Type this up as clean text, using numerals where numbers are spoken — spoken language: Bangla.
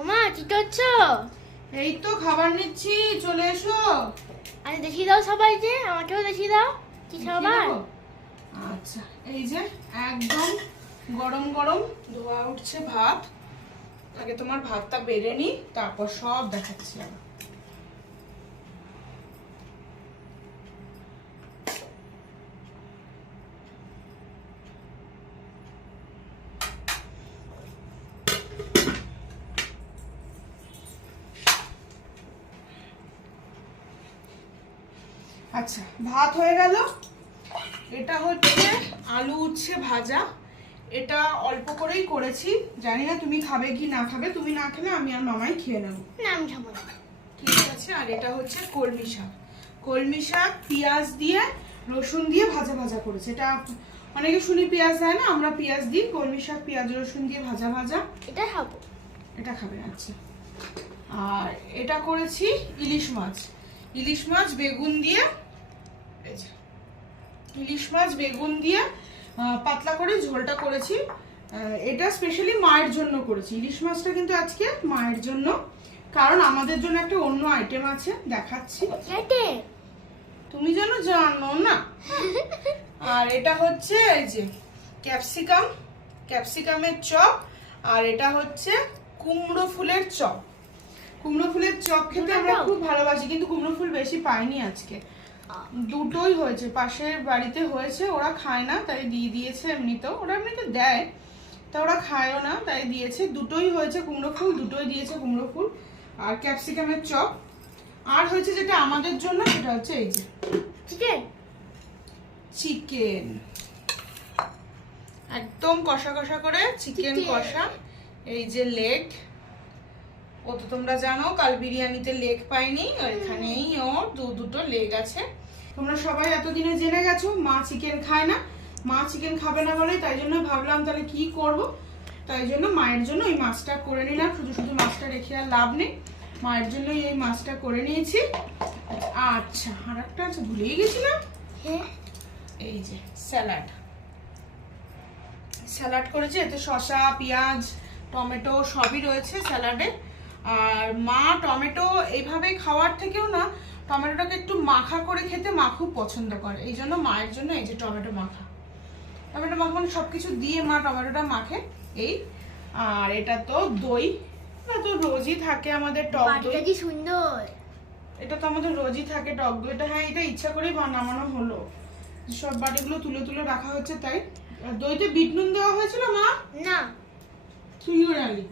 ওমা কি করছো? এই তো খাবার নিচ্ছি, চলে এসো। আরে দেখিয়ে দাও সবাইকে, আমাকেও দেখিয়ে দাও কি খাবার। দেবো? আচ্ছা, এই যে একদম গরম গরম ধোয়া উঠছে ভাত। আগে তোমার ভাতটা বেড়ে নি, তারপর সব দেখাচ্ছি আমি। আচ্ছা, ভাত হয়ে গেল। এটা হচ্ছে আলু উচ্ছে ভাজা। এটা অল্প করেই করেছি, জানি না তুমি খাবে কি না খাবে। তুমি না খেলে আমি আর মামাই খেয়ে নেবো। না আমি খাবো না। ঠিক আছে। আর এটা হচ্ছে কলমি শাক। কলমি শাক পেঁয়াজ দিয়ে রসুন দিয়ে ভাজা ভাজা করেছে। এটা অনেকে শুনি পেঁয়াজ দেয় না, আমরা পেঁয়াজ দিই। কলমি শাক পেঁয়াজ রসুন দিয়ে ভাজা ভাজা। এটা খাবো। এটা খাবে? আচ্ছা। আর এটা করেছি ইলিশ মাছ। ইলিশ মাছ বেগুন দিয়ে, এই যে ইলিশ মাছ বেগুন দিয়ে পাতলা করে ঝোলটা করেছি। এটা স্পেশালি মায়ের জন্য করেছি। ইলিশ মাছটা কিন্তু আজকে মায়ের জন্য, কারণ আমাদের জন্য একটা অন্য আইটেম আছে, দেখাচ্ছি। তুমি যেন জানো না। আর এটা হচ্ছে এই যে ক্যাপসিকাম, ক্যাপসিকামের চপ। আর এটা হচ্ছে কুমড়ো ফুলের চপ। কুমড়ো ফুলের চপ খেতে আমরা খুব ভালোবাসি, কিন্তু কুমড়ো ফুল বেশি পাইনি আজকে। দুটোই হয়েছে, পাশের বাড়িতে হয়েছে, ওরা খায় না তাই দিয়ে দিয়েছে। এমনিতেও ওরা এমনিতে দেয়, তা ওরা খায়ও না তাই দিয়েছে। দুটোই হয়েছে কুমড়ো ফুল, দুটোই দিয়েছে কুমড়ো ফুল আর ক্যাপসিকামের চপ। আর হয়েছে যেটা আমাদের জন্য, সেটা হচ্ছে এই যে চিকেন। চিকেন একদম কষা কষা করে চিকেন কষা। এই যে লেগ, ও তো তোমরা জানো কাল বিরিয়ানিতে লেগ পাইনি, এখানেই ওর দুটো লেগ আছে। তোমরা সবাই এতদিনে জেনে গেছো মা চিকেন খায় না। মা চিকেন খাবে না বলে তাই জন্য ভাবলাম তাহলে কি করব, তাই জন্য মায়ের জন্য এই মাছটা করে নিলাম। শুধু শুধু মাছটা রেখে আর লাভ নেই, মায়ের জন্য এই মাছটা করে নিয়েছি। আচ্ছা, আর একটা আছে ভুলেই গেছিলাম। এই যে স্যালাড, স্যালাড করেছি। এতে শসা পেঁয়াজ টমেটো সবই রয়েছে স্যালাডে। আর মা টমেটো এইভাবে খাওয়ার থেকেও না, টমেটোটাকে একটু মাখা করে খেতে মা খুব পছন্দ করে। এই জন্য মায়ের জন্য এই যে টমেটো মাখা, টমেটো মাখা মানে সবকিছু দিয়ে মা টমেটোটা মাখে এই। আর এটা তো দই, এটা তো রোজই থাকে আমাদের টক দই। কি সুন্দর, এটা তো আমাদের রোজই থাকে টক দইটা। হ্যাঁ, এটা ইচ্ছা করেই নামানো হলো, সব বাটিগুলো তুলে তুলে রাখা হচ্ছে তাই। দইতে বিট নুন দেওয়া হয়েছিল মা? না তুইও জানলি?